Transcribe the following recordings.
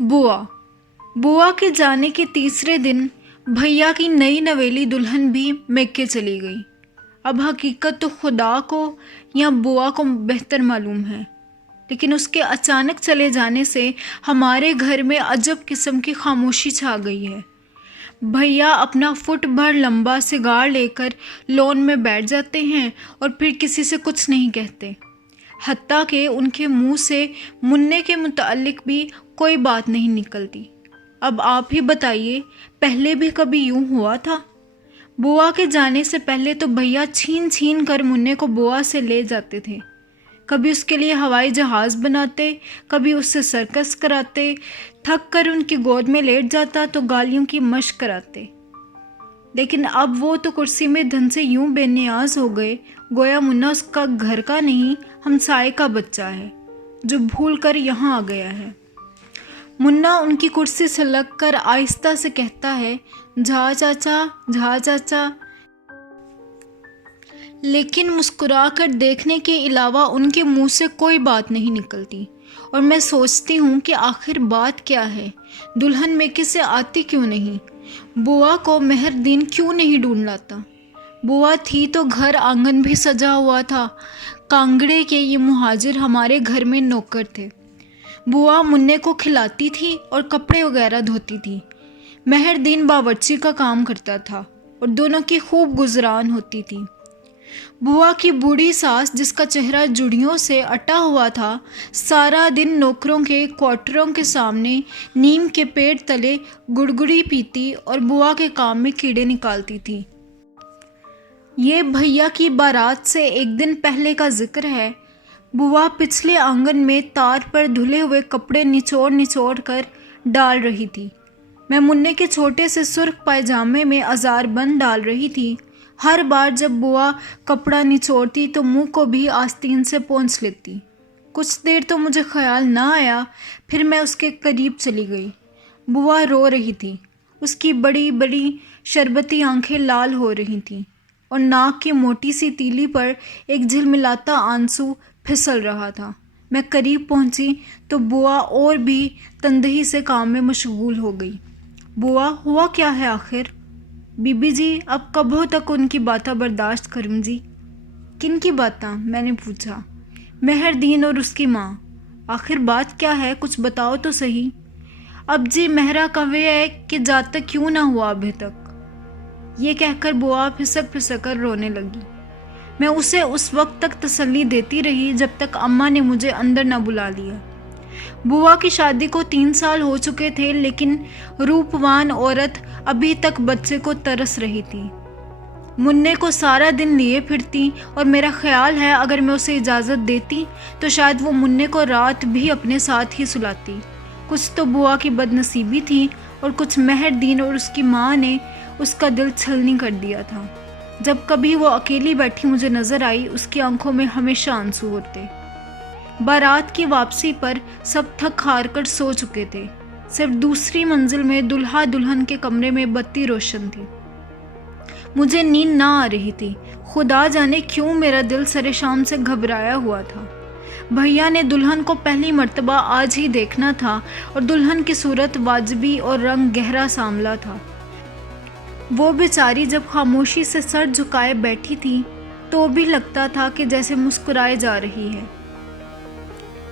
बुआ बुआ के जाने के तीसरे दिन भैया की नई नवेली दुल्हन भी मैके चली गई। अब हकीकत तो खुदा को या बुआ को बेहतर मालूम है, लेकिन उसके अचानक चले जाने से हमारे घर में अजब किस्म की खामोशी छा गई है। भैया अपना फुट भर लंबा सिगार लेकर लॉन में बैठ जाते हैं और फिर किसी से कुछ नहीं कहते। हत्ता कि उनके मुंह से मुन्ने के मुताल्लिक भी कोई बात नहीं निकलती। अब आप ही बताइए, पहले भी कभी यूं हुआ था? बुआ के जाने से पहले तो भैया छीन छीन कर मुन्ने को बुआ से ले जाते थे। कभी उसके लिए हवाई जहाज़ बनाते, कभी उससे सर्कस कराते, थक कर उनकी गोद में लेट जाता तो गालियों की मशक कराते। लेकिन अब वो तो कुर्सी में धन से यूं बेनियाज हो गए, गोया मुन्ना उसका घर का नहीं, हमसाए का बच्चा है जो भूल कर यहाँ आ गया है। मुन्ना उनकी कुर्सी से लग कर आहिस्ता से कहता है, झा चाचा। लेकिन मुस्कुरा कर देखने के अलावा उनके मुंह से कोई बात नहीं निकलती। और मैं सोचती हूँ कि आखिर बात क्या है, दुल्हन मैके से आती क्यों नहीं? बुआ को मेहर दिन क्यों नहीं ढूंढ लाता? बुआ थी तो घर आंगन भी सजा हुआ था। कांगड़े के ये मुहाजिर हमारे घर में नौकर थे। बुआ मुन्ने को खिलाती थी और कपड़े वगैरह धोती थी। मेहर दिन बावर्ची का काम करता था और दोनों की खूब गुजरान होती थी। बुआ की बूढ़ी सास, जिसका चेहरा जुड़ियों से अटा हुआ था, सारा दिन नौकरों के क्वार्टरों के सामने नीम के पेड़ तले गुड़गुड़ी पीती और बुआ के काम में कीड़े निकालती थी। ये भैया की बारात से एक दिन पहले का जिक्र है। बुआ पिछले आंगन में तार पर धुले हुए कपड़े निचोड़ निचोड़ कर डाल रही थी। मैं मुन्ने के छोटे से सुर्ख पायजामे में अजार बंद डाल रही थी। हर बार जब बुआ कपड़ा निचोड़ती तो मुंह को भी आस्तीन से पोंछ लेती। कुछ देर तो मुझे ख्याल ना आया, फिर मैं उसके करीब चली गई। बुआ रो रही थी। उसकी बड़ी बड़ी शरबती आंखें लाल हो रही थीं और नाक की मोटी सी तीली पर एक झिलमिलाता आंसू फिसल रहा था। मैं करीब पहुंची तो बुआ और भी तंदही से काम में मशगूल हो गई। बुआ, हुआ क्या है आखिर? बीबी जी, अब कबों तक उनकी बातें बर्दाश्त करूं जी? किन की बातें? मैंने पूछा। मेहरदीन और उसकी माँ। आखिर बात क्या है, कुछ बताओ तो सही। अब जी मेहरा कवे है कि जातक क्यों ना हुआ अभी तक। ये कहकर बुआ फिसक फिसक कर रोने लगी। मैं उसे उस वक्त तक तसल्ली देती रही जब तक अम्मा ने मुझे अंदर न बुला लिया। बुआ की शादी को 3 साल हो चुके थे, लेकिन रूपवान औरत अभी तक बच्चे को तरस रही थी। मुन्ने को सारा दिन लिए फिरती और मेरा ख्याल है अगर मैं उसे इजाज़त देती तो शायद वो मुन्ने को रात भी अपने साथ ही सुलाती। कुछ तो बुआ की बदनसीबी थी और कुछ मेहरदीन और उसकी माँ ने उसका दिल छलनी कर दिया था। जब कभी वो अकेली बैठी मुझे नज़र आई, उसकी आंखों में हमेशा आंसू होते। बारात की वापसी पर सब थक हार कर सो चुके थे। सिर्फ दूसरी मंजिल में दुल्हा दुल्हन के कमरे में बत्ती रोशन थी। मुझे नींद ना आ रही थी। खुदा जाने क्यों मेरा दिल सरे शाम से घबराया हुआ था। भैया ने दुल्हन को पहली मर्तबा आज ही देखना था और दुल्हन की सूरत वाजबी और रंग गहरा सांवला था। वो बेचारी जब खामोशी से सर झुकाए बैठी थी तो भी लगता था कि जैसे मुस्कुराए जा रही है।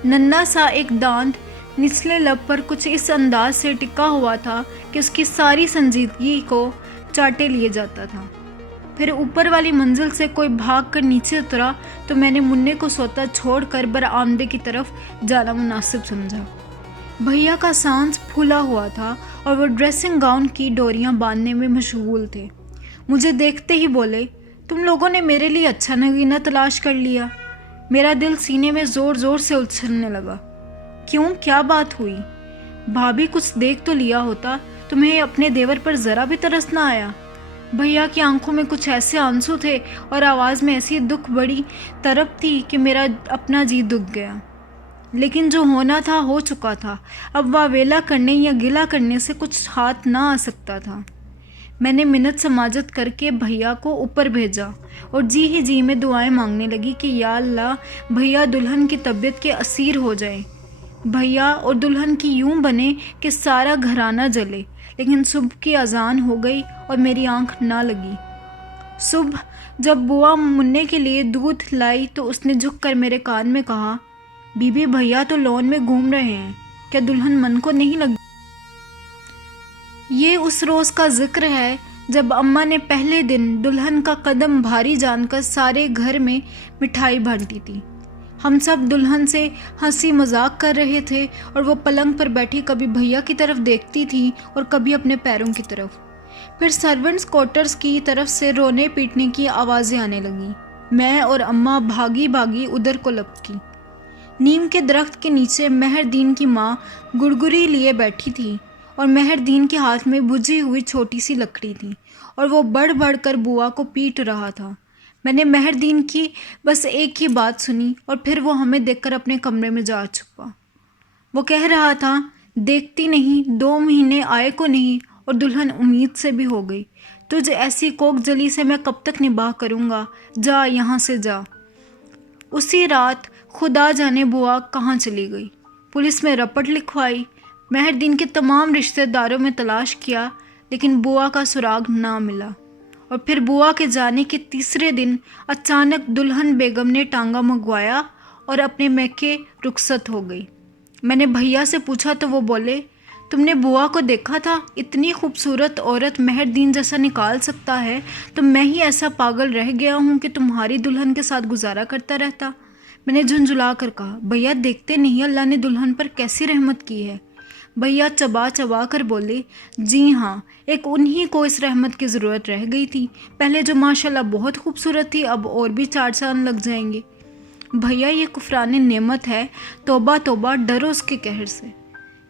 नन्हा सा एक दांत निचले लब पर कुछ इस अंदाज से टिका हुआ था कि उसकी सारी संजीदगी को चाटे लिए जाता था। फिर ऊपर वाली मंजिल से कोई भाग कर नीचे उतरा तो मैंने मुन्ने को सोता छोड़कर बरामदे की तरफ जाना मुनासिब समझा। भैया का सांस फूला हुआ था और वो ड्रेसिंग गाउन की डोरियां बांधने में मशगूल थे। मुझे देखते ही बोले, तुम लोगों ने मेरे लिए अच्छा नगीना तलाश कर लिया। मेरा दिल सीने में ज़ोर ज़ोर से उछलने लगा। क्यों, क्या बात हुई? भाभी, कुछ देख तो लिया होता, तुम्हें अपने देवर पर ज़रा भी तरस ना आया? भैया की आंखों में कुछ ऐसे आंसू थे और आवाज़ में ऐसी दुख बड़ी तरफ थी कि मेरा अपना जी दुख गया। लेकिन जो होना था हो चुका था। अब वावेला करने या गिला करने से कुछ हाथ ना आ सकता था। मैंने मिन्नत समाजत करके भैया को ऊपर भेजा और जी ही जी में दुआएं मांगने लगी कि या अल्लाह, भैया दुल्हन की तबीयत के असीर हो जाए। بھیا اور دلہن کی یوں بنے کہ سارا گھرانہ جلے، لیکن صبح کی اذان ہو گئی اور میری آنکھ نہ لگی۔ صبح جب بوا مننے کے لیے دودھ لائی تو اس نے جھک کر میرے کان میں کہا، بی بی بھیا تو لون میں گھوم رہے ہیں، کیا دلہن من کو نہیں لگی؟ یہ اس روز کا ذکر ہے جب اماں نے پہلے دن دلہن کا قدم بھاری جان کر سارے گھر میں مٹھائی بانٹی تھی۔ ہم سب دلہن سے ہنسی مذاق کر رہے تھے اور وہ پلنگ پر بیٹھی کبھی بھیا کی طرف دیکھتی تھی اور کبھی اپنے پیروں کی طرف۔ پھر سرونٹس کوارٹرز کی طرف سے رونے پیٹنے کی آوازیں آنے لگیں۔ میں اور اماں بھاگی بھاگی ادھر کو لپکی۔ نیم کے درخت کے نیچے مہر دین کی ماں گڑگڑی لیے بیٹھی تھی اور مہر دین کے ہاتھ میں بجھی ہوئی چھوٹی سی لکڑی تھی اور وہ بڑھ بڑھ کر بوا کو پیٹ رہا تھا۔ میں نے مہر دین کی بس ایک ہی بات سنی اور پھر وہ ہمیں دیکھ کر اپنے کمرے میں جا چھپا۔ وہ کہہ رہا تھا، دیکھتی نہیں 2 مہینے آئے کو نہیں اور دلہن امید سے بھی ہو گئی، تجھ ایسی کوک جلی سے میں کب تک نباہ کروں گا، جا یہاں سے جا۔ اسی رات خدا جانے بوا کہاں چلی گئی۔ پولیس میں رپٹ لکھوائی، مہر دین کے تمام رشتہ داروں میں تلاش کیا، لیکن بوا کا سراغ نہ ملا۔ اور پھر بوا کے جانے کے تیسرے دن اچانک دلہن بیگم نے ٹانگا منگوایا اور اپنے میکے رخصت ہو گئی۔ میں نے بھیا سے پوچھا تو وہ بولے، تم نے بوا کو دیکھا تھا؟ اتنی خوبصورت عورت مہر دین جیسا نکال سکتا ہے تو میں ہی ایسا پاگل رہ گیا ہوں کہ تمہاری دلہن کے ساتھ گزارا کرتا رہتا۔ میں نے جھنجھلا کر کہا، بھیا دیکھتے نہیں اللہ نے دلہن پر کیسی رحمت کی ہے؟ بھیا چبا چبا کر بولے، جی ہاں، ایک انہی کو اس رحمت کی ضرورت رہ گئی تھی، پہلے جو ماشاءاللہ بہت خوبصورت تھی اب اور بھی 4 چاند لگ جائیں گے۔ بھیا یہ کفران نعمت ہے، توبہ توبہ ڈرو اس کے قہر سے۔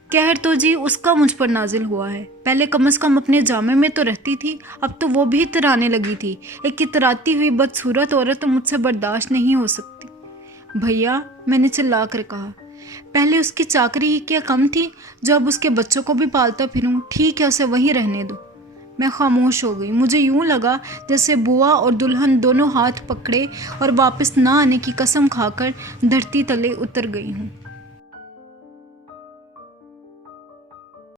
قہر تو جی اس کا مجھ پر نازل ہوا ہے، پہلے کم از کم اپنے جامے میں تو رہتی تھی، اب تو وہ بھی اترانے لگی تھی۔ ایک اتراتی ہوئی بدصورت عورت تو مجھ سے برداشت نہیں ہو سکتی۔ بھیا، میں نے چلا کر کہا، پہلے اس کی چاکری ہی کیا کم تھی جو اب اس کے بچوں کو بھی پالتا پھروں، ٹھیک ہے اسے وہیں رہنے دو۔ میں خاموش ہو گئی۔ مجھے یوں لگا جیسے بوا اور دلہن دونوں ہاتھ پکڑے اور واپس نہ آنے کی قسم کھا کر دھرتی تلے اتر گئی ہوں۔